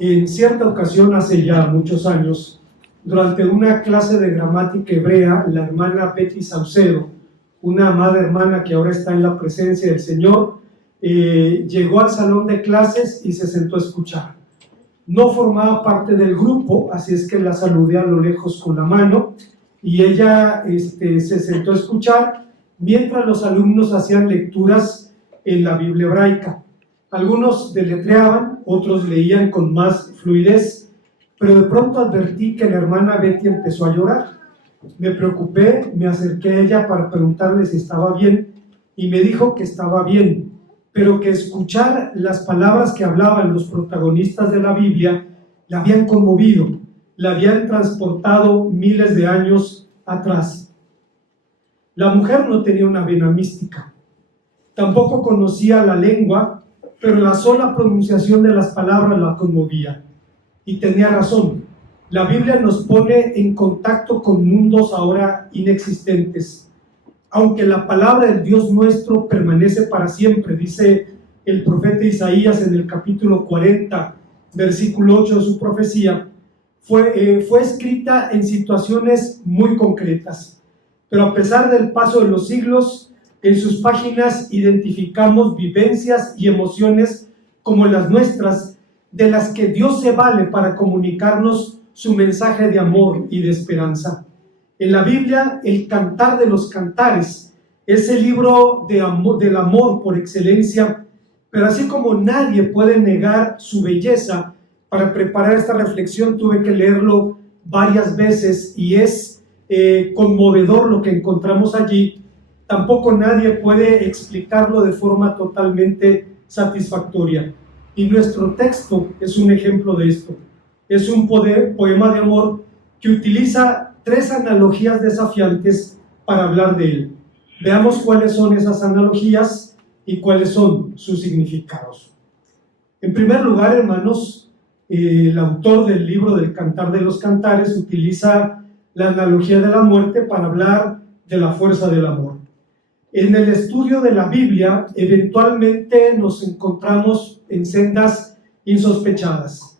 En cierta ocasión, hace ya muchos años, durante una clase de gramática hebrea, la hermana Betty Saucedo, una amada hermana que ahora está en la presencia del Señor, llegó al salón de clases y se sentó a escuchar. No formaba parte del grupo, así es que la saludé a lo lejos con la mano, y ella se sentó a escuchar mientras los alumnos hacían lecturas en la Biblia hebraica. Algunos deletreaban, otros leían con más fluidez, pero de pronto advertí que la hermana Betty empezó a llorar. Me preocupé, me acerqué a ella para preguntarle si estaba bien, y me dijo que estaba bien, pero que escuchar las palabras que hablaban los protagonistas de la Biblia la habían conmovido, la habían transportado miles de años atrás. La mujer no tenía una vena mística, tampoco conocía la lengua, pero la sola pronunciación de las palabras la conmovía. Y tenía razón, la Biblia nos pone en contacto con mundos ahora inexistentes. Aunque la palabra del Dios nuestro permanece para siempre, dice el profeta Isaías en el capítulo 40, versículo 8 de su profecía, fue escrita en situaciones muy concretas. Pero a pesar del paso de los siglos, en sus páginas identificamos vivencias y emociones como las nuestras, de las que Dios se vale para comunicarnos su mensaje de amor y de esperanza. En la Biblia, el Cantar de los Cantares es el libro de amor, del amor por excelencia, pero así como nadie puede negar su belleza, para preparar esta reflexión tuve que leerlo varias veces y es conmovedor lo que encontramos allí. Tampoco nadie puede explicarlo de forma totalmente satisfactoria. Y nuestro texto es un ejemplo de esto. Es un poema de amor que utiliza 3 analogías desafiantes para hablar de él. Veamos cuáles son esas analogías y cuáles son sus significados. En primer lugar, hermanos, el autor del libro del Cantar de los Cantares utiliza la analogía de la muerte para hablar de la fuerza del amor. En el estudio de la Biblia, eventualmente nos encontramos en sendas insospechadas.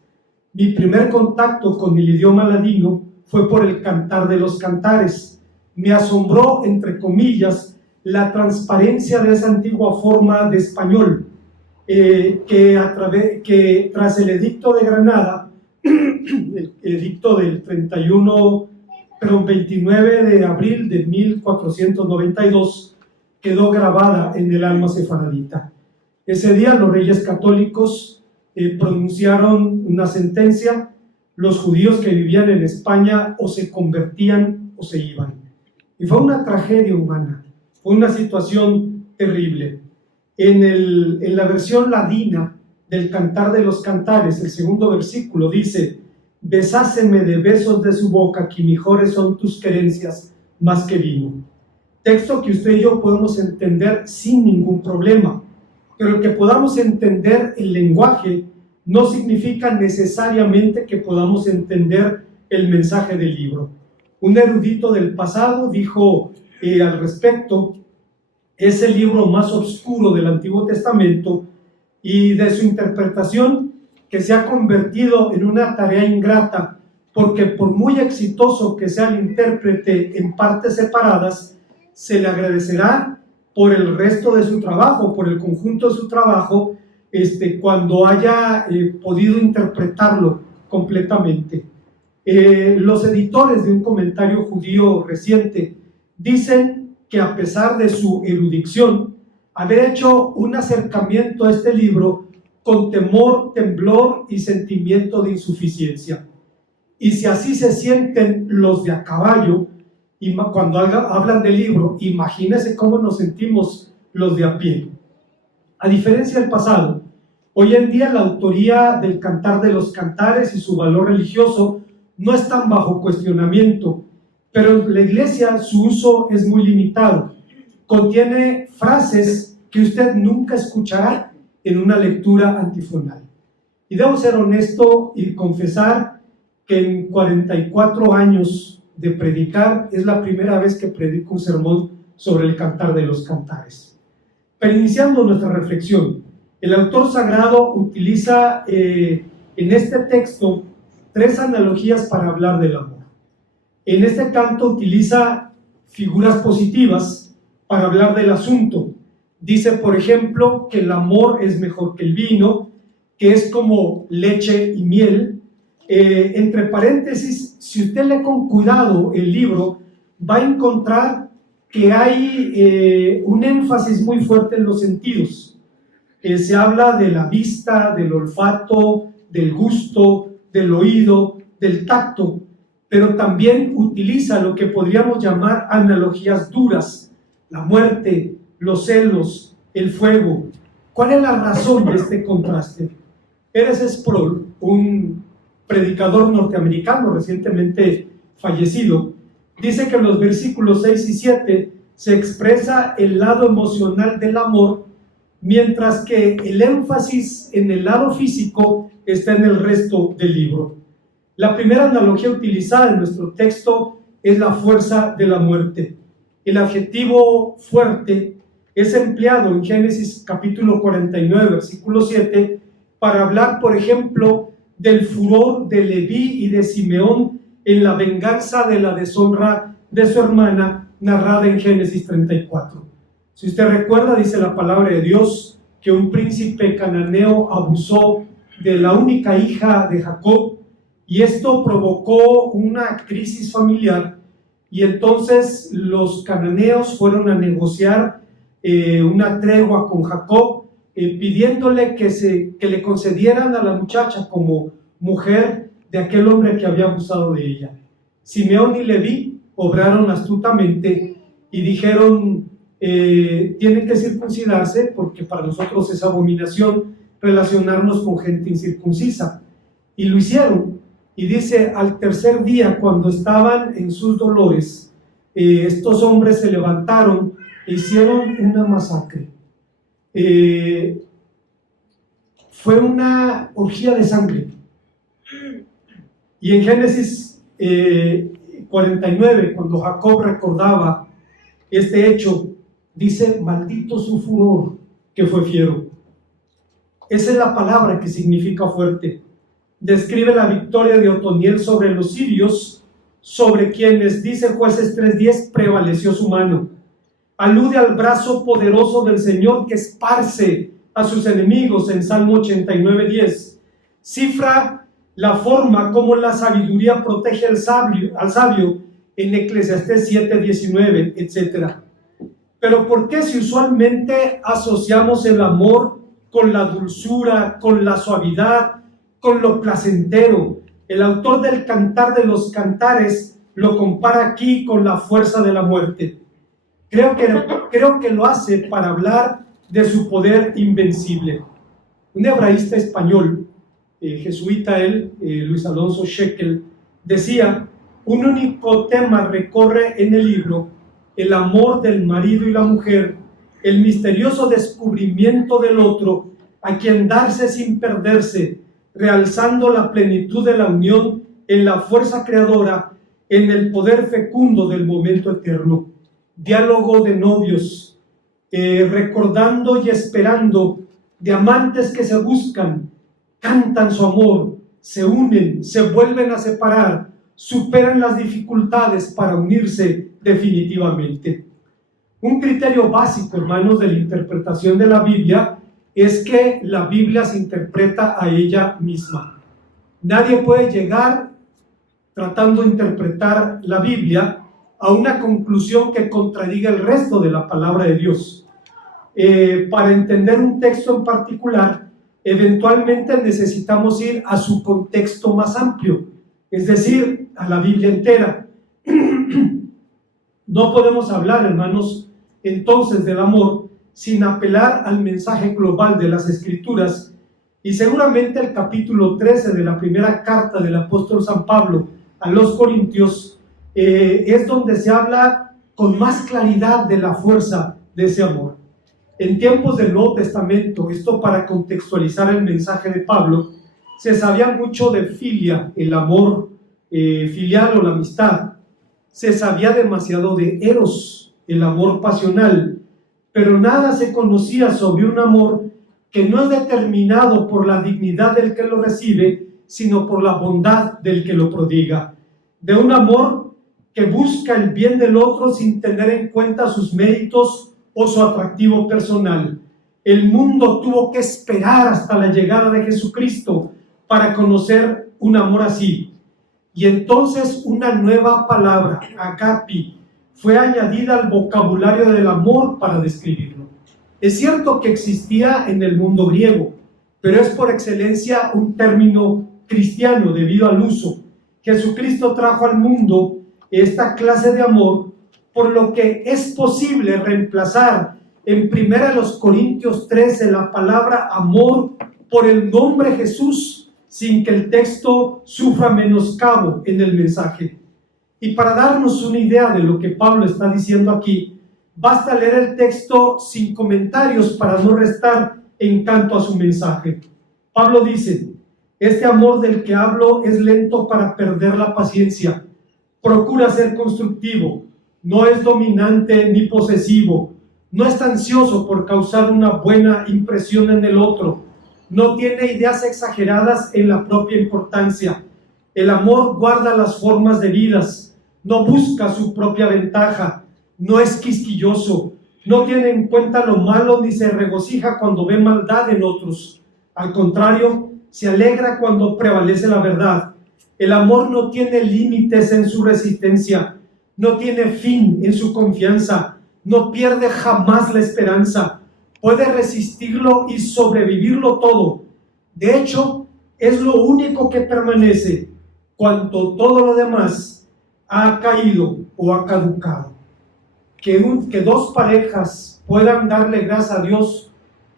Mi primer contacto con el idioma ladino fue por el Cantar de los Cantares. Me asombró, entre comillas, la transparencia de esa antigua forma de español, que tras el edicto de Granada, el edicto del 29 de abril de 1492, quedó grabada en el alma sefaradita. Ese día los reyes católicos pronunciaron una sentencia: los judíos que vivían en España o se convertían o se iban. Y fue una tragedia humana, fue una situación terrible. En la versión ladina del Cantar de los Cantares, el segundo versículo dice: besáseme de besos de su boca, que mejores son tus querencias más que vino. Texto que usted y yo podemos entender sin ningún problema, pero el que podamos entender el lenguaje no significa necesariamente que podamos entender el mensaje del libro. Un erudito del pasado dijo al respecto: es el libro más oscuro del Antiguo Testamento, y de su interpretación que se ha convertido en una tarea ingrata, porque por muy exitoso que sea el intérprete en partes separadas, se le agradecerá por el resto de su trabajo, por el conjunto de su trabajo, cuando haya podido interpretarlo completamente. Los editores de un comentario judío reciente dicen que a pesar de su erudición, haber hecho un acercamiento a este libro con temor, temblor y sentimiento de insuficiencia. Y si así se sienten los de a caballo, y cuando hablan del libro, imagínense cómo nos sentimos los de a pie. A diferencia del pasado, hoy en día la autoría del Cantar de los Cantares y su valor religioso no están bajo cuestionamiento, pero en la iglesia su uso es muy limitado. Contiene frases que usted nunca escuchará en una lectura antifonal. Y debo ser honesto y confesar que en 44 años de predicar, es la primera vez que predico un sermón sobre el Cantar de los Cantares. Pero iniciando nuestra reflexión, el autor sagrado utiliza en este texto 3 analogías para hablar del amor. En este canto utiliza figuras positivas para hablar del asunto. Dice, por ejemplo, que el amor es mejor que el vino, que es como leche y miel. Entre paréntesis, si usted lee con cuidado el libro, va a encontrar que hay un énfasis muy fuerte en los sentidos. Se habla de la vista, del olfato, del gusto, del oído, del tacto, pero también utiliza lo que podríamos llamar analogías duras: la muerte, los celos, el fuego. ¿Cuál es la razón de este contraste? R.C. Sproul, un predicador norteamericano recientemente fallecido, dice que en los versículos 6 y 7 se expresa el lado emocional del amor, mientras que el énfasis en el lado físico está en el resto del libro. La primera analogía utilizada en nuestro texto es la fuerza de la muerte. El adjetivo fuerte es empleado en Génesis capítulo 49, versículo 7, para hablar, por ejemplo, del furor de Leví y de Simeón en la venganza de la deshonra de su hermana, narrada en Génesis 34. Si usted recuerda, dice la palabra de Dios que un príncipe cananeo abusó de la única hija de Jacob, y esto provocó una crisis familiar, y entonces los cananeos fueron a negociar una tregua con Jacob, pidiéndole que le concedieran a la muchacha como mujer de aquel hombre que había abusado de ella. Simeón y Leví obraron astutamente y dijeron, tienen que circuncidarse porque para nosotros es abominación relacionarnos con gente incircuncisa. Y lo hicieron. Y dice, al tercer día, cuando estaban en sus dolores, estos hombres se levantaron e hicieron una masacre. Fue una orgía de sangre. Y en Génesis 49, cuando Jacob recordaba este hecho, dice, maldito su furor, que fue fiero. Esa es la palabra que significa fuerte. Describe la victoria de Otoniel sobre los sirios, sobre quienes, dice Jueces 3:10, prevaleció su mano. Alude al brazo poderoso del Señor que esparce a sus enemigos en Salmo 89:10. Cifra la forma como la sabiduría protege al sabio en Eclesiastés 7:19, etc. Pero ¿por qué si usualmente asociamos el amor con la dulzura, con la suavidad, con lo placentero? El autor del Cantar de los Cantares lo compara aquí con la fuerza de la muerte. Creo que lo hace para hablar de su poder invencible. Un hebraísta español, jesuita Luis Alonso Shekel, decía, un único tema recorre en el libro: el amor del marido y la mujer, el misterioso descubrimiento del otro, a quien darse sin perderse, realzando la plenitud de la unión en la fuerza creadora, en el poder fecundo del momento eterno. Diálogo de novios, recordando y esperando, de amantes que se buscan, cantan su amor, se unen, se vuelven a separar, superan las dificultades para unirse definitivamente. Un criterio básico, hermanos, de la interpretación de la Biblia es que la Biblia se interpreta a ella misma. Nadie puede llegar, tratando de interpretar la Biblia, a una conclusión que contradiga el resto de la palabra de Dios. Para entender un texto en particular, eventualmente necesitamos ir a su contexto más amplio, es decir, a la Biblia entera. No podemos hablar, hermanos, entonces del amor sin apelar al mensaje global de las Escrituras, y seguramente el capítulo 13 de la primera carta del apóstol San Pablo a los Corintios es donde se habla con más claridad de la fuerza de ese amor. En tiempos del Nuevo Testamento, esto para contextualizar el mensaje de Pablo, se sabía mucho de filia, el amor filial o la amistad. Se sabía demasiado de eros, el amor pasional, pero nada se conocía sobre un amor que no es determinado por la dignidad del que lo recibe, sino por la bondad del que lo prodiga, de un amor que busca el bien del otro sin tener en cuenta sus méritos o su atractivo personal. El mundo tuvo que esperar hasta la llegada de Jesucristo para conocer un amor así. Y entonces una nueva palabra, agape, fue añadida al vocabulario del amor para describirlo. Es cierto que existía en el mundo griego, pero es por excelencia un término cristiano debido al uso. Jesucristo trajo al mundo esta clase de amor, por lo que es posible reemplazar en 1 Corintios 13 la palabra amor por el nombre Jesús, sin que el texto sufra menoscabo en el mensaje. Y para darnos una idea de lo que Pablo está diciendo aquí, basta leer el texto sin comentarios para no restar encanto a su mensaje. Pablo dice: este amor del que hablo es lento para perder la paciencia, procura ser constructivo, no es dominante ni posesivo, no está ansioso por causar una buena impresión en el otro, no tiene ideas exageradas en la propia importancia. El amor guarda las formas debidas, no busca su propia ventaja, no es quisquilloso, no tiene en cuenta lo malo ni se regocija cuando ve maldad en otros. Al contrario, se alegra cuando prevalece la verdad. El amor no tiene límites en su resistencia, no tiene fin en su confianza, no pierde jamás la esperanza, puede resistirlo y sobrevivirlo todo. De hecho, es lo único que permanece cuando todo lo demás ha caído o ha caducado. Que dos parejas puedan darle gracias a Dios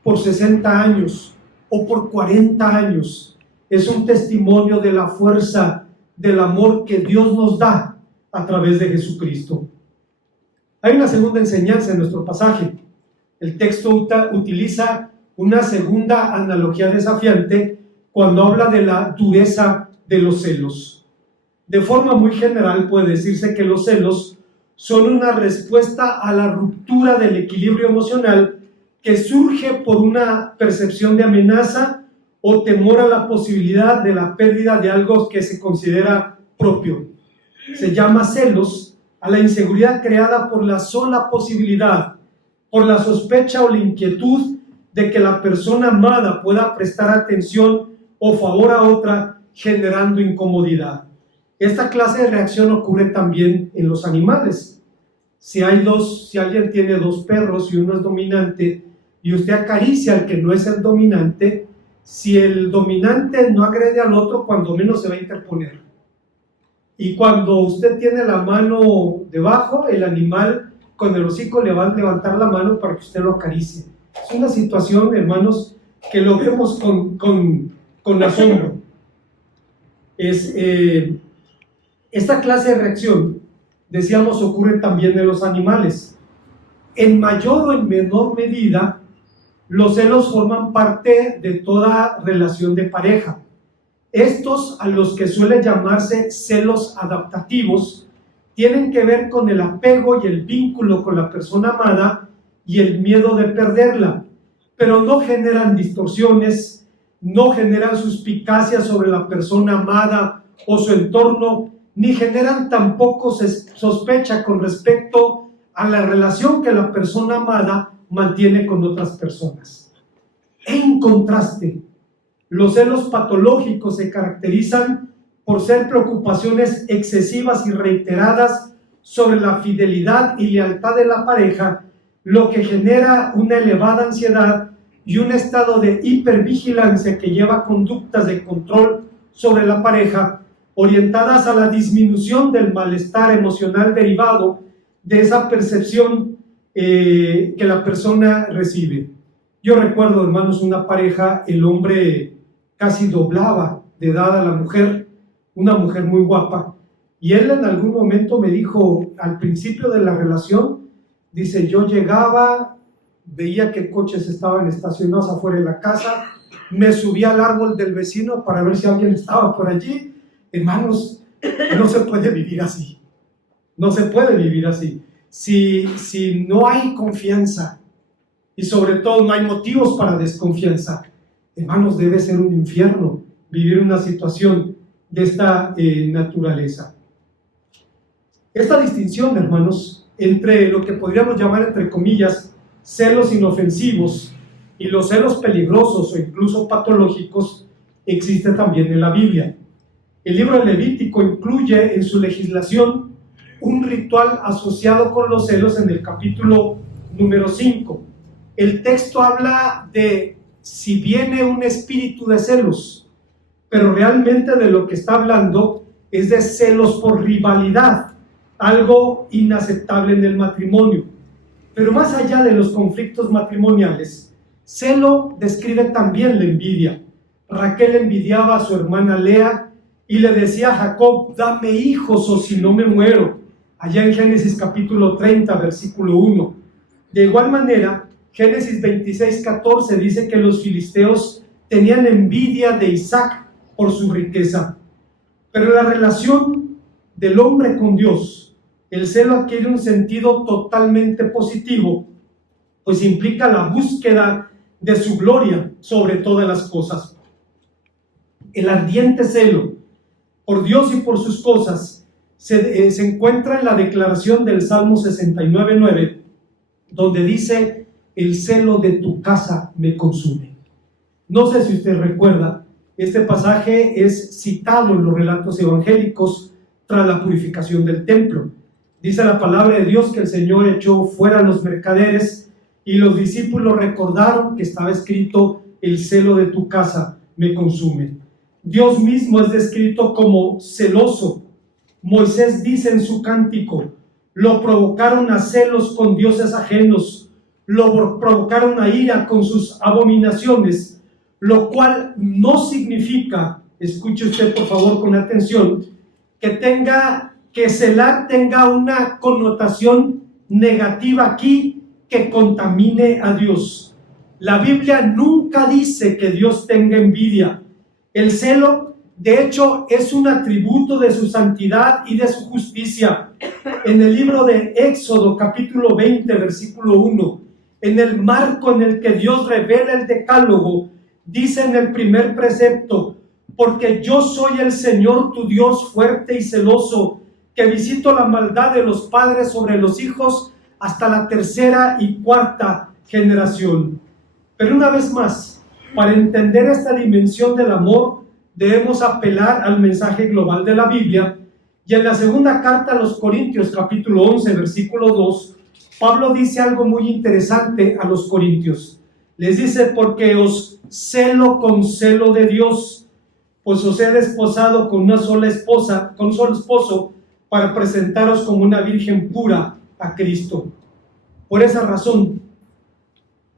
por 60 años o por 40 años es un testimonio de la fuerza del amor que Dios nos da a través de Jesucristo. Hay una segunda enseñanza en nuestro pasaje. El texto utiliza una segunda analogía desafiante cuando habla de la dureza de los celos. De forma muy general puede decirse que los celos son una respuesta a la ruptura del equilibrio emocional que surge por una percepción de amenaza o temor a la posibilidad de la pérdida de algo que se considera propio. Se llama celos a la inseguridad creada por la sola posibilidad, por la sospecha o la inquietud de que la persona amada pueda prestar atención o favor a otra, generando incomodidad. Esta clase de reacción ocurre también en los animales. Si alguien tiene dos perros y uno es dominante y usted acaricia al que no es el dominante, si el dominante no agrede al otro, cuando menos se va a interponer. Y cuando usted tiene la mano debajo, el animal con el hocico le va a levantar la mano para que usted lo acaricie. Es una situación, hermanos, que lo vemos con asombro. Esta clase de reacción, decíamos, ocurre también en los animales. En mayor o en menor medida, los celos forman parte de toda relación de pareja. Estos, a los que suele llamarse celos adaptativos, tienen que ver con el apego y el vínculo con la persona amada y el miedo de perderla, pero no generan distorsiones, no generan suspicacias sobre la persona amada o su entorno, ni generan tampoco sospecha con respecto a la relación que la persona amada mantiene con otras personas. En contraste, los celos patológicos se caracterizan por ser preocupaciones excesivas y reiteradas sobre la fidelidad y lealtad de la pareja, lo que genera una elevada ansiedad y un estado de hipervigilancia que lleva a conductas de control sobre la pareja, orientadas a la disminución del malestar emocional derivado de esa percepción que la persona recibe. Yo recuerdo, hermanos, una pareja, el hombre casi doblaba de edad a la mujer, una mujer muy guapa, y él en algún momento me dijo, al principio de la relación, dice, yo llegaba, veía que coches estaban estacionados afuera de la casa, me subía al árbol del vecino para ver si alguien estaba por allí. Hermanos, no se puede vivir así, no se puede vivir así. Si no hay confianza y sobre todo no hay motivos para desconfianza, hermanos, debe ser un infierno vivir una situación de esta naturaleza. Esta distinción, hermanos, entre lo que podríamos llamar, entre comillas, celos inofensivos y los celos peligrosos o incluso patológicos, existe también en la Biblia. El libro de Levítico incluye en su legislación un ritual asociado con los celos en el capítulo número 5. El texto habla de si viene un espíritu de celos, pero realmente de lo que está hablando es de celos por rivalidad, algo inaceptable en el matrimonio. Pero más allá de los conflictos matrimoniales, celo describe también la envidia. Raquel envidiaba a su hermana Lea y le decía a Jacob: dame hijos o si no me muero, allá en Génesis capítulo 30, versículo 1. De igual manera, Génesis 26:14 dice que los filisteos tenían envidia de Isaac por su riqueza. Pero la relación del hombre con Dios, el celo adquiere un sentido totalmente positivo, pues implica la búsqueda de su gloria sobre todas las cosas. El ardiente celo por Dios y por sus cosas se encuentra en la declaración del Salmo 69:9, donde dice: el celo de tu casa me consume. No sé si usted recuerda, este pasaje es citado en los relatos evangélicos tras la purificación del templo. Dice la palabra de Dios que el Señor echó fuera a los mercaderes y los discípulos recordaron que estaba escrito: el celo de tu casa me consume. Dios mismo es descrito como celoso. Moisés dice en su cántico: lo provocaron a celos con dioses ajenos, lo provocaron a ira con sus abominaciones, lo cual no significa, escuche usted por favor con atención, que celar tenga una connotación negativa aquí que contamine a Dios. La Biblia nunca dice que Dios tenga envidia. El celo, de hecho, es un atributo de su santidad y de su justicia. En el libro de Éxodo, capítulo 20, versículo 1, en el marco en el que Dios revela el decálogo, dice en el primer precepto: porque yo soy el Señor tu Dios fuerte y celoso, que visito la maldad de los padres sobre los hijos hasta la tercera y cuarta generación. Pero una vez más, para entender esta dimensión del amor, debemos apelar al mensaje global de la Biblia. Y en la segunda carta a los Corintios, capítulo 11, versículo 2, Pablo dice algo muy interesante a los corintios. Les dice: porque os celo con celo de Dios, pues os he desposado con una sola esposa, con un solo esposo, para presentaros como una virgen pura a Cristo. Por esa razón,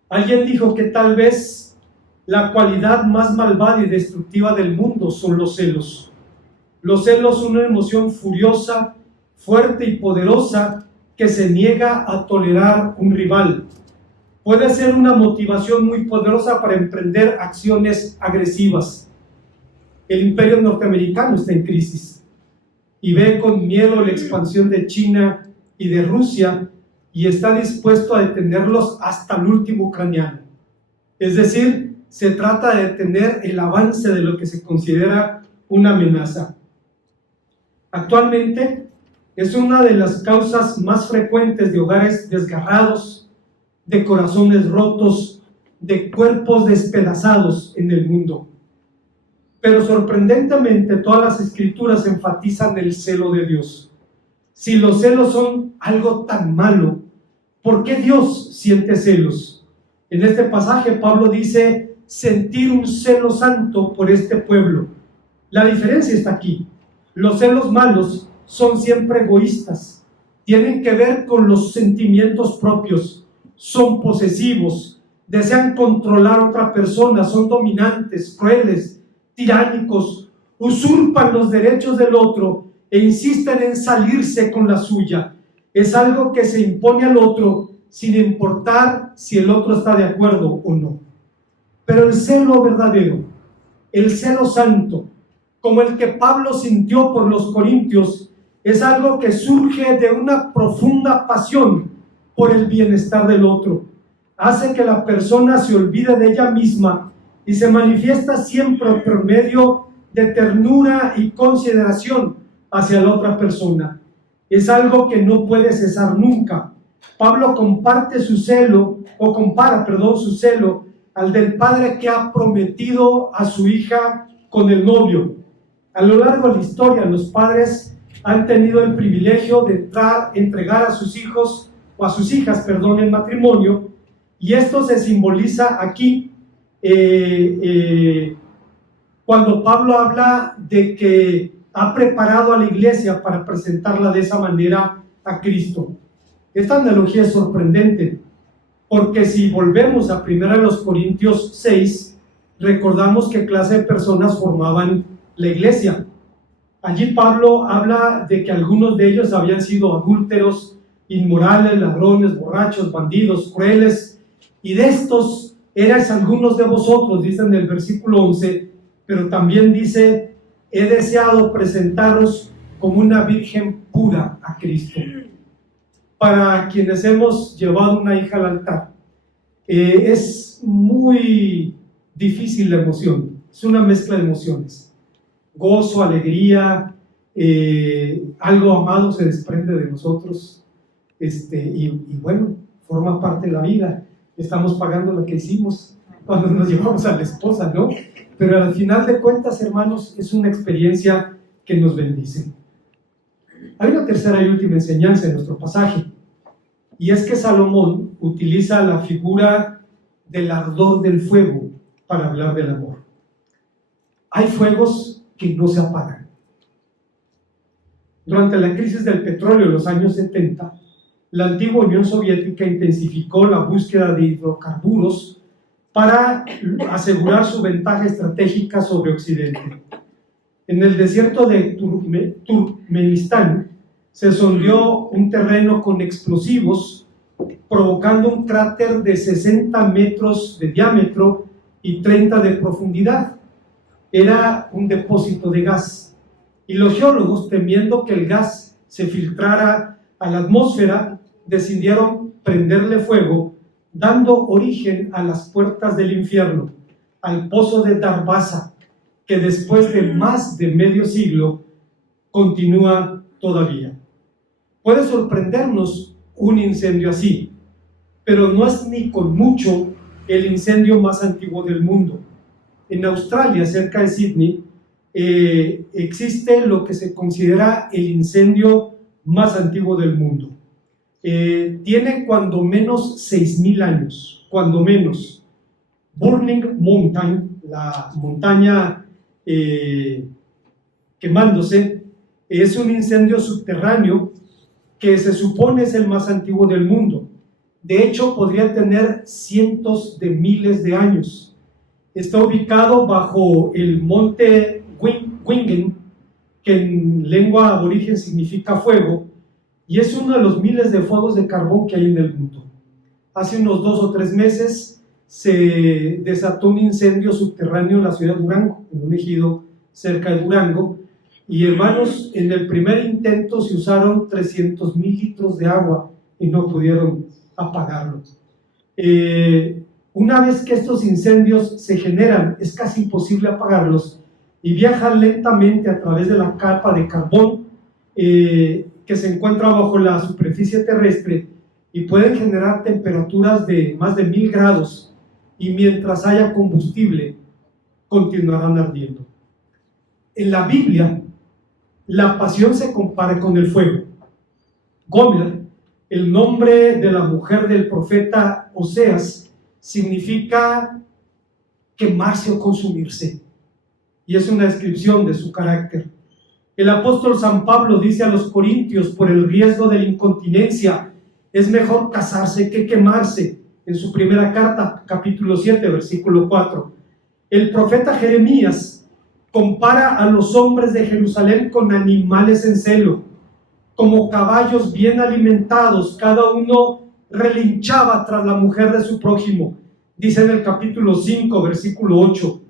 alguien dijo que tal vez la cualidad más malvada y destructiva del mundo son los celos. Los celos son una emoción furiosa, fuerte y poderosa que se niega a tolerar un rival. Puede ser una motivación muy poderosa para emprender acciones agresivas. El imperio norteamericano está en crisis y ve con miedo la expansión de China y de Rusia y está dispuesto a detenerlos hasta el último ucraniano. Es decir, se trata de detener el avance de lo que se considera una amenaza. Actualmente es una de las causas más frecuentes de hogares desgarrados, de corazones rotos, de cuerpos despedazados en el mundo. Pero sorprendentemente todas las escrituras enfatizan el celo de Dios. Si los celos son algo tan malo, ¿por qué Dios siente celos? En este pasaje Pablo dice: sentir un celo santo por este pueblo. La diferencia está aquí. Los celos malos son siempre egoístas, tienen que ver con los sentimientos propios, son posesivos, desean controlar a otra persona, son dominantes, crueles, tiránicos, usurpan los derechos del otro e insisten en salirse con la suya. Es algo que se impone al otro sin importar si el otro está de acuerdo o no. Pero el celo verdadero, el celo santo, como el que Pablo sintió por los corintios, es algo que surge de una profunda pasión por el bienestar del otro. Hace que la persona se olvide de ella misma y se manifiesta siempre por medio de ternura y consideración hacia la otra persona. Es algo que no puede cesar nunca. Pablo compara su celo al del padre que ha prometido a su hija con el novio. A lo largo de la historia, los padres han tenido el privilegio de entregar a sus hijos o a sus hijas, en matrimonio, y esto se simboliza aquí cuando Pablo habla de que ha preparado a la iglesia para presentarla de esa manera a Cristo. Esta analogía es sorprendente, porque si volvemos a 1 Corintios 6, recordamos qué clase de personas formaban la iglesia. Allí Pablo habla de que algunos de ellos habían sido adúlteros, inmorales, ladrones, borrachos, bandidos, crueles, y de estos erais algunos de vosotros, dice en el versículo 11, pero también dice, he deseado presentaros como una virgen pura a Cristo. Para quienes hemos llevado una hija al altar, es muy difícil la emoción, es una mezcla de emociones, gozo, alegría, algo amado se desprende de nosotros, y bueno, forma parte de la vida. Estamos pagando lo que hicimos cuando nos llevamos a la esposa, ¿no? Pero al final de cuentas, hermanos, es una experiencia que nos bendice. Hay una tercera y última enseñanza en nuestro pasaje, y es que Salomón utiliza la figura del ardor del fuego para hablar del amor. Hay fuegos que no se apagan. Durante la crisis del petróleo en los años 70, la antigua Unión Soviética intensificó la búsqueda de hidrocarburos para asegurar su ventaja estratégica sobre Occidente. En el desierto de Turkmenistán se sondeó un terreno con explosivos, provocando un cráter de 60 metros de diámetro y 30 de profundidad. Era un depósito de gas, y los geólogos, temiendo que el gas se filtrara a la atmósfera, decidieron prenderle fuego, dando origen a las puertas del infierno, al pozo de Darvaza, que después de más de medio siglo continúa todavía. Puede sorprendernos un incendio así, pero no es ni con mucho el incendio más antiguo del mundo. En Australia, cerca de Sydney, existe lo que se considera el incendio más antiguo del mundo. Tiene cuando menos 6,000 años, cuando menos. Burning Mountain, la montaña quemándose, es un incendio subterráneo que se supone es el más antiguo del mundo. De hecho, podría tener cientos de miles de años. Está ubicado bajo el monte Wingen, que en lengua aborigen significa fuego, y es uno de los miles de fuegos de carbón que hay en el mundo. Hace unos 2 o 3 meses se desató un incendio subterráneo en la ciudad de Durango, en un ejido cerca de Durango, y hermanos, en el primer intento se usaron 300,000 litros de agua y no pudieron apagarlo. Una vez que estos incendios se generan, es casi imposible apagarlos, y viajan lentamente a través de la capa de carbón que se encuentra bajo la superficie terrestre, y pueden generar temperaturas de más de 1000 grados, y mientras haya combustible, continuarán ardiendo. En la Biblia, la pasión se compara con el fuego. Gomer, el nombre de la mujer del profeta Oseas, significa quemarse o consumirse, y es una descripción de su carácter. El apóstol San Pablo dice a los corintios, por el riesgo de la incontinencia, es mejor casarse que quemarse, en su primera carta, capítulo 7, versículo 4. El profeta Jeremías compara a los hombres de Jerusalén con animales en celo, como caballos bien alimentados, cada uno relinchaba tras la mujer de su prójimo, dice en el capítulo 5, versículo 8.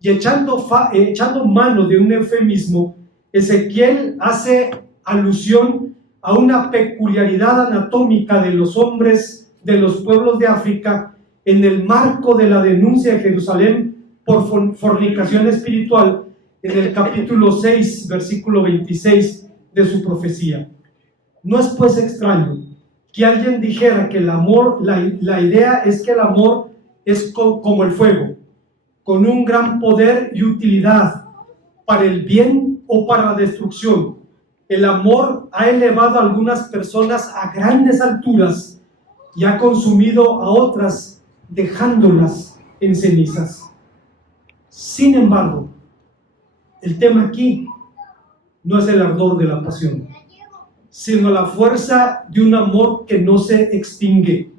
Y echando mano de un eufemismo, Ezequiel hace alusión a una peculiaridad anatómica de los hombres de los pueblos de África en el marco de la denuncia de Jerusalén por fornicación espiritual en el capítulo 6, versículo 26 de su profecía. No es pues extraño que alguien dijera que el amor, la idea es que el amor es como el fuego, con un gran poder y utilidad para el bien o para la destrucción. El amor ha elevado a algunas personas a grandes alturas y ha consumido a otras, dejándolas en cenizas. Sin embargo, el tema aquí no es el ardor de la pasión, sino la fuerza de un amor que no se extingue.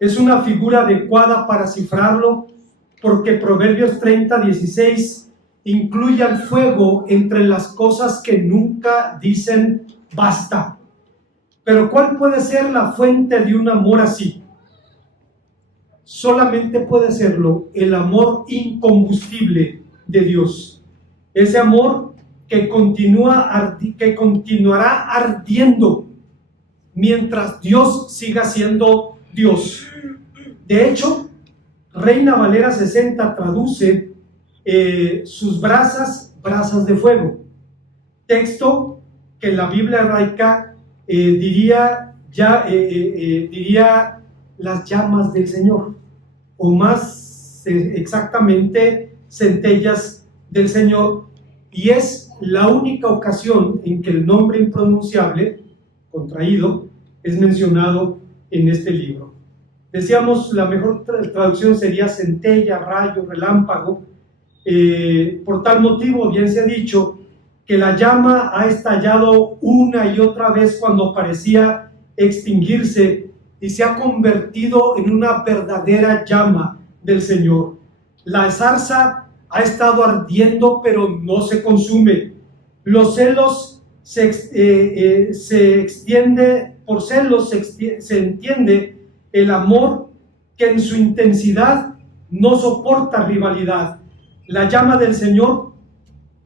Es una figura adecuada para cifrarlo, porque Proverbios 30:16 incluye al fuego entre las cosas que nunca dicen basta. Pero ¿cuál puede ser la fuente de un amor así? Solamente puede serlo el amor incombustible de Dios. Ese amor que continuará ardiendo mientras Dios siga siendo Dios. De hecho, Reina Valera 60 traduce sus brasas de fuego. Texto que la Biblia hebraica diría las llamas del Señor, o más exactamente centellas del Señor, y es la única ocasión en que el nombre impronunciable, contraído, es mencionado en este libro. Decíamos, la mejor traducción sería centella, rayo, relámpago. Por tal motivo, bien se ha dicho que la llama ha estallado una y otra vez cuando parecía extinguirse y se ha convertido en una verdadera llama del Señor. La zarza ha estado ardiendo, pero no se consume. Los celos se extiende, por celos se entiende el amor que en su intensidad no soporta rivalidad. La llama del Señor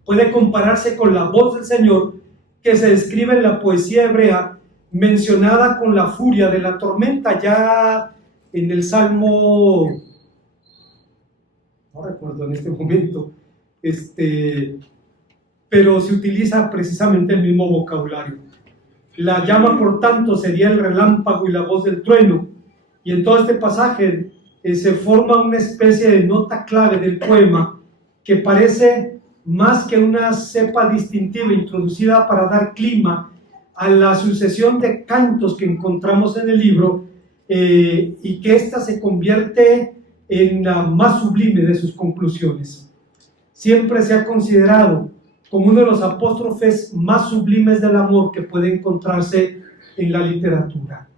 puede compararse con la voz del Señor que se describe en la poesía hebrea, mencionada con la furia de la tormenta, ya en el Salmo, no recuerdo en este momento, pero se utiliza precisamente el mismo vocabulario. La llama, por tanto, sería el relámpago y la voz del trueno, y en todo este pasaje se forma una especie de nota clave del poema que parece más que una cepa distintiva introducida para dar clima a la sucesión de cantos que encontramos en el libro, y que ésta se convierte en la más sublime de sus conclusiones. Siempre se ha considerado como uno de los apóstrofes más sublimes del amor que puede encontrarse en la literatura.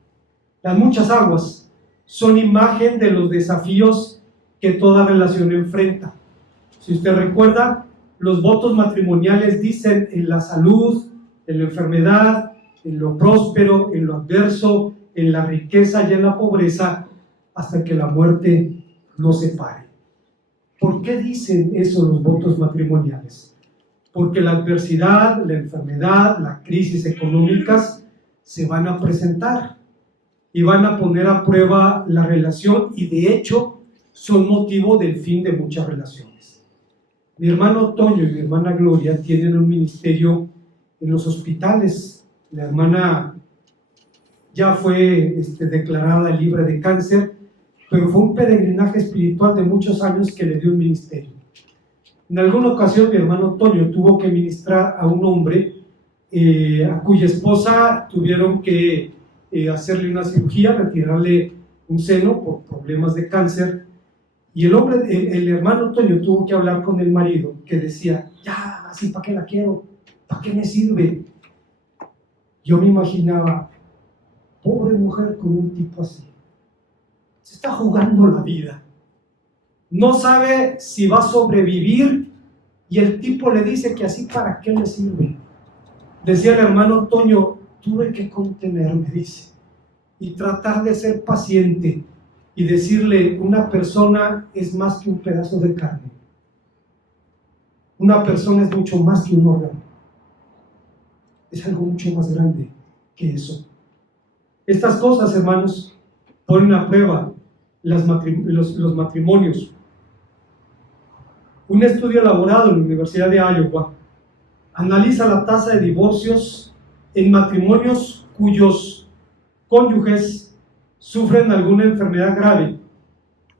Las muchas aguas son imagen de los desafíos que toda relación enfrenta. Si usted recuerda, los votos matrimoniales dicen en la salud, en la enfermedad, en lo próspero, en lo adverso, en la riqueza y en la pobreza, hasta que la muerte nos separe. ¿Por qué dicen eso los votos matrimoniales? Porque la adversidad, la enfermedad, las crisis económicas se van a presentar y van a poner a prueba la relación, y de hecho son motivo del fin de muchas relaciones. Mi hermano Toño y mi hermana Gloria tienen un ministerio en los hospitales. La hermana ya fue declarada libre de cáncer, pero fue un peregrinaje espiritual de muchos años que le dio un ministerio. En alguna ocasión mi hermano Toño tuvo que ministrar a un hombre a cuya esposa tuvieron que hacerle una cirugía, retirarle un seno por problemas de cáncer, y el hermano Toño tuvo que hablar con el marido, que decía, ya, así ¿para qué la quiero? ¿Para qué me sirve? Yo me imaginaba, pobre mujer con un tipo así, se está jugando la vida, no sabe si va a sobrevivir, y el tipo le dice que así ¿para qué le sirve? Decía el hermano Toño, tuve que contenerme, dice, y tratar de ser paciente y decirle, una persona es más que un pedazo de carne, una persona es mucho más que un órgano, es algo mucho más grande que eso. Estas cosas, hermanos, ponen a prueba los matrimonios. Un estudio elaborado en la Universidad de Iowa analiza la tasa de divorcios en matrimonios cuyos cónyuges sufren alguna enfermedad grave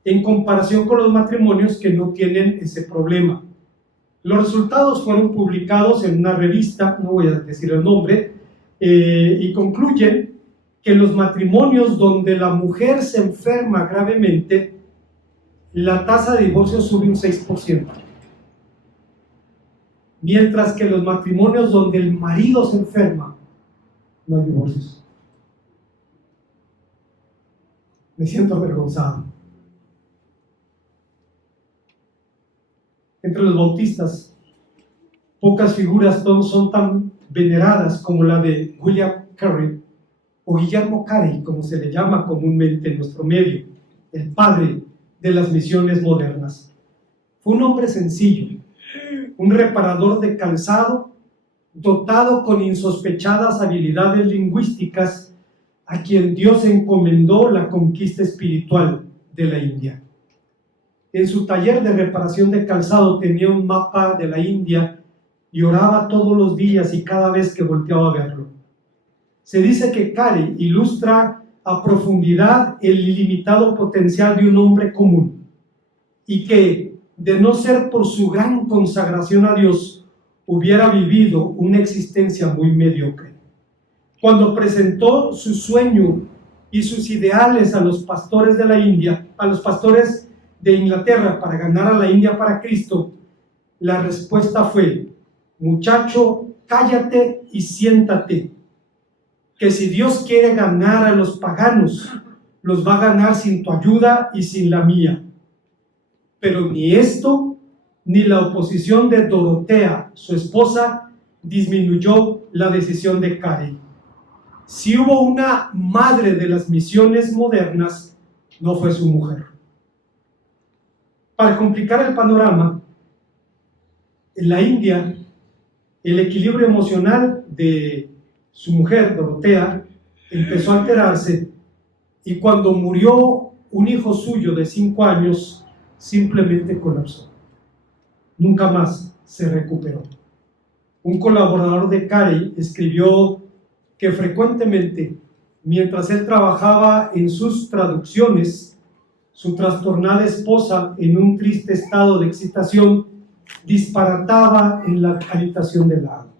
en comparación con los matrimonios que no tienen ese problema. Los resultados fueron publicados en una revista, no voy a decir el nombre, y concluyen que los matrimonios donde la mujer se enferma gravemente, la tasa de divorcio sube un 6%. Mientras que los matrimonios donde el marido se enferma, no hay divorcios. Me siento avergonzado. Entre los bautistas, pocas figuras son tan veneradas como la de William Carey, o Guillermo Carey, como se le llama comúnmente en nuestro medio, el padre de las misiones modernas. Fue un hombre sencillo, un reparador de calzado, dotado con insospechadas habilidades lingüísticas, a quien Dios encomendó la conquista espiritual de la India. En su taller de reparación de calzado tenía un mapa de la India y oraba todos los días y cada vez que volteaba a verlo. Se dice que Carey ilustra a profundidad el ilimitado potencial de un hombre común y que, de no ser por su gran consagración a Dios, hubiera vivido una existencia muy mediocre. Cuando presentó su sueño y sus ideales a los pastores de la India, a los pastores de Inglaterra para ganar a la India para Cristo, la respuesta fue: muchacho, cállate y siéntate, que si Dios quiere ganar a los paganos, los va a ganar sin tu ayuda y sin la mía. Pero ni esto, ni la oposición de Dorotea, su esposa, disminuyó la decisión de Carey. Si hubo una madre de las misiones modernas, no fue su mujer. Para complicar el panorama, en la India, el equilibrio emocional de su mujer, Dorotea, empezó a alterarse, y cuando murió un hijo suyo de 5 años, simplemente colapsó. Nunca más se recuperó. Un colaborador de Carey escribió que frecuentemente, mientras él trabajaba en sus traducciones, su trastornada esposa, en un triste estado de excitación, disparataba en la habitación de lado.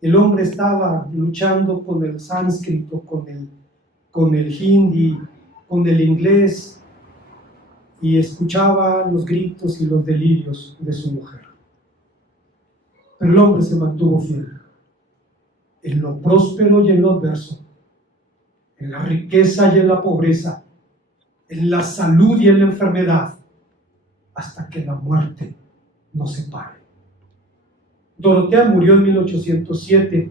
El hombre estaba luchando con el sánscrito, con el hindi, con el inglés, y escuchaba los gritos y los delirios de su mujer. Pero el hombre se mantuvo fiel, en lo próspero y en lo adverso, en la riqueza y en la pobreza, en la salud y en la enfermedad, hasta que la muerte nos separe. Dorotea murió en 1807,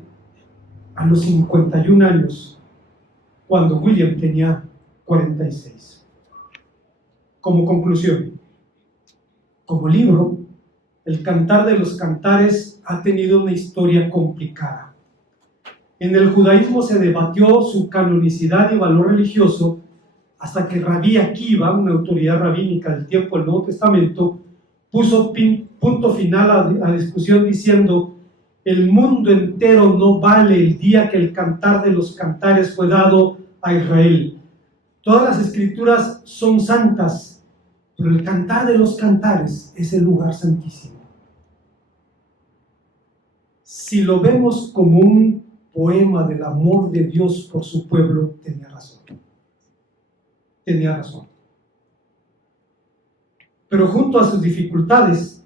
a los 51 años, cuando William tenía 46. Como conclusión, como libro, El Cantar de los Cantares ha tenido una historia complicada. En el judaísmo se debatió su canonicidad y valor religioso hasta que Rabí Akiva, una autoridad rabínica del tiempo del Nuevo Testamento, puso punto final a la discusión diciendo: el mundo entero no vale el día que el Cantar de los Cantares fue dado a Israel. Todas las escrituras son santas, pero el Cantar de los Cantares es el lugar santísimo. Si lo vemos como un poema del amor de Dios por su pueblo, tenía razón. Pero junto a sus dificultades,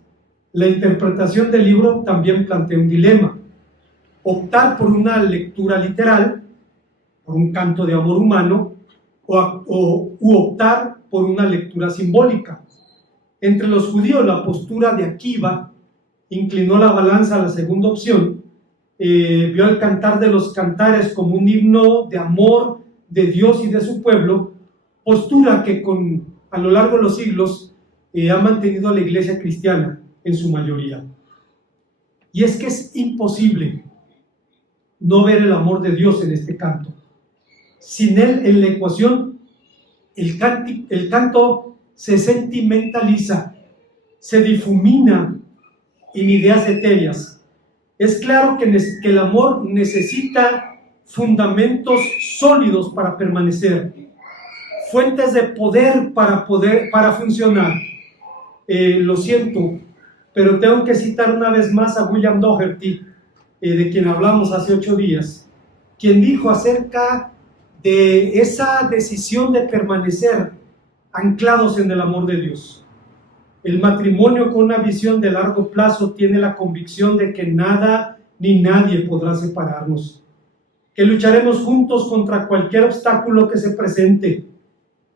la interpretación del libro también plantea un dilema: optar por una lectura literal, por un canto de amor humano, u optar por una lectura simbólica. Entre los judíos, la postura de Akiva inclinó la balanza a la segunda opción. Vio el Cantar de los Cantares como un himno de amor de Dios y de su pueblo, postura que a lo largo de los siglos ha mantenido a la iglesia cristiana en su mayoría. Y es que es imposible no ver el amor de Dios en este canto. Sin él en la ecuación, el canto se sentimentaliza se difumina en ideas etéreas. Es claro que el amor necesita fundamentos sólidos para permanecer, fuentes de poder para funcionar. Lo siento, pero tengo que citar una vez más a William Doherty, de quien hablamos hace 8 días, quien dijo acerca de esa decisión de permanecer anclados en el amor de Dios. El matrimonio con una visión de largo plazo tiene la convicción de que nada ni nadie podrá separarnos, que lucharemos juntos contra cualquier obstáculo que se presente,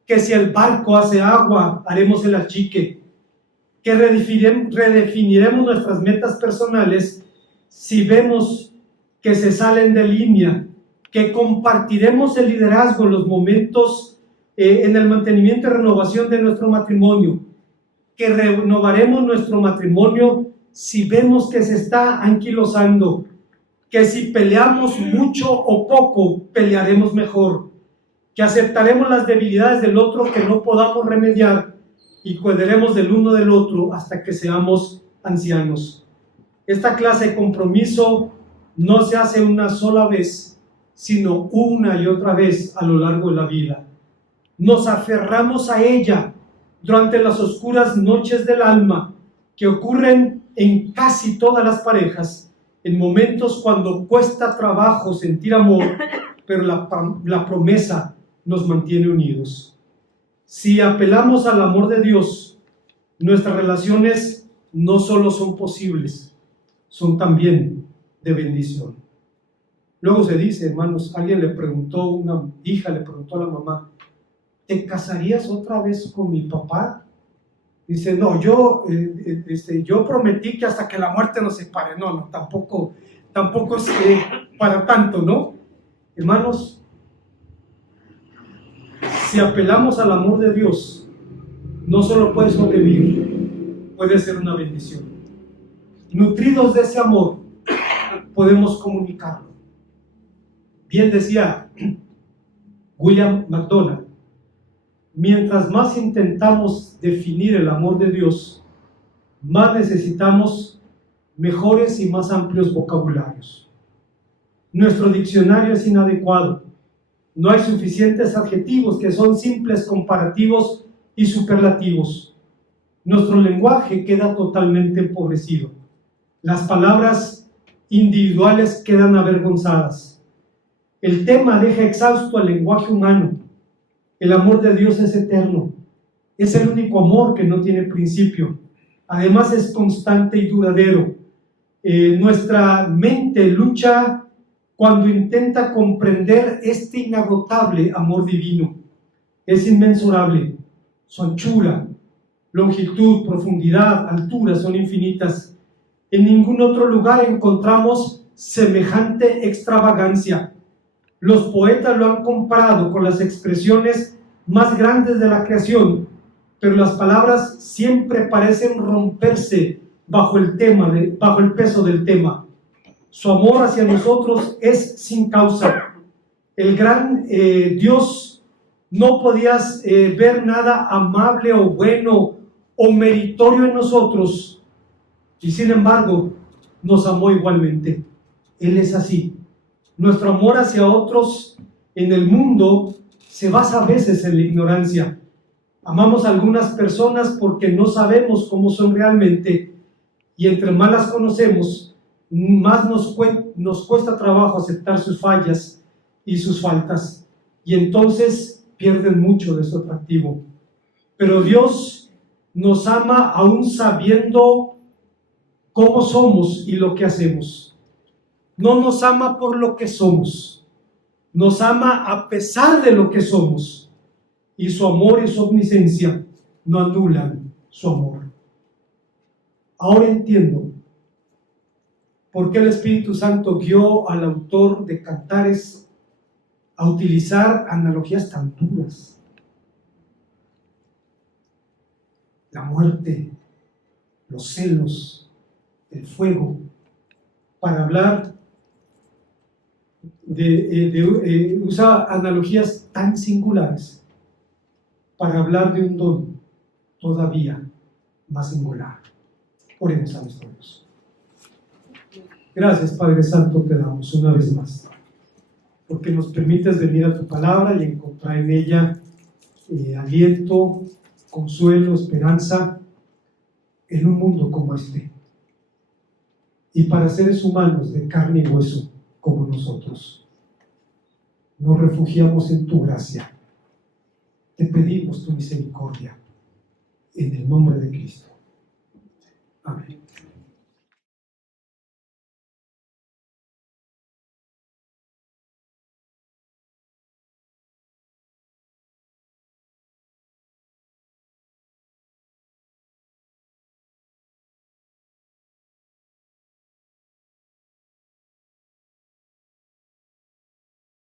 que si el barco hace agua, haremos el achique, que redefiniremos nuestras metas personales si vemos que se salen de línea, que compartiremos el liderazgo en los momentos, en el mantenimiento y renovación de nuestro matrimonio, que renovaremos nuestro matrimonio si vemos que se está anquilosando, que si peleamos mucho o poco, pelearemos mejor, que aceptaremos las debilidades del otro que no podamos remediar y cuidaremos del uno del otro hasta que seamos ancianos. Esta clase de compromiso no se hace una sola vez, sino una y otra vez a lo largo de la vida. Nos aferramos a ella durante las oscuras noches del alma que ocurren en casi todas las parejas, en momentos cuando cuesta trabajo sentir amor, pero la promesa nos mantiene unidos. Si apelamos al amor de Dios, nuestras relaciones no solo son posibles, son también de bendición. Luego se dice, hermanos, una hija le preguntó a la mamá, ¿te casarías otra vez con mi papá? Dice, no, yo prometí que hasta que la muerte nos separe. No, tampoco es para tanto, ¿no? Hermanos, si apelamos al amor de Dios, no solo puede sobrevivir, puede ser una bendición. Nutridos de ese amor, podemos comunicarlo. Bien decía William MacDonald, mientras más intentamos definir el amor de Dios, más necesitamos mejores y más amplios vocabularios. Nuestro diccionario es inadecuado. No hay suficientes adjetivos, que son simples comparativos y superlativos. Nuestro lenguaje queda totalmente empobrecido. Las palabras individuales quedan avergonzadas. El tema deja exhausto al lenguaje humano. El amor de Dios es eterno. Es el único amor que no tiene principio. Además es constante y duradero. Nuestra mente lucha cuando intenta comprender este inagotable amor divino. Es inmensurable. Su anchura, longitud, profundidad, altura son infinitas. En ningún otro lugar encontramos semejante extravagancia. Los poetas lo han comparado con las expresiones más grandes de la creación, pero las palabras siempre parecen romperse bajo el peso del tema. Su amor hacia nosotros es sin causa. El gran Dios no podías ver nada amable o bueno o meritorio en nosotros, y sin embargo nos amó igualmente. Él es así. Nuestro amor hacia otros en el mundo se basa a veces en la ignorancia. Amamos a algunas personas porque no sabemos cómo son realmente, y entre más las conocemos, más nos cuesta trabajo aceptar sus fallas y sus faltas, y entonces pierden mucho de su atractivo. Pero Dios nos ama aún sabiendo cómo somos y lo que hacemos. No nos ama por lo que somos, nos ama a pesar de lo que somos, y su amor y su omnisciencia no anulan su amor. Ahora entiendo por qué el Espíritu Santo guió al autor de Cantares a utilizar analogías tan duras. La muerte, los celos, el fuego, para hablar usa analogías tan singulares para hablar de un don todavía más singular. Oremos a nuestro Dios. Gracias, Padre Santo, te damos una vez más, porque nos permites venir a tu palabra y encontrar en ella aliento, consuelo, esperanza en un mundo como este. Y para seres humanos de carne y hueso como nosotros, nos refugiamos en tu gracia. Te pedimos tu misericordia en el nombre de Cristo. Amén.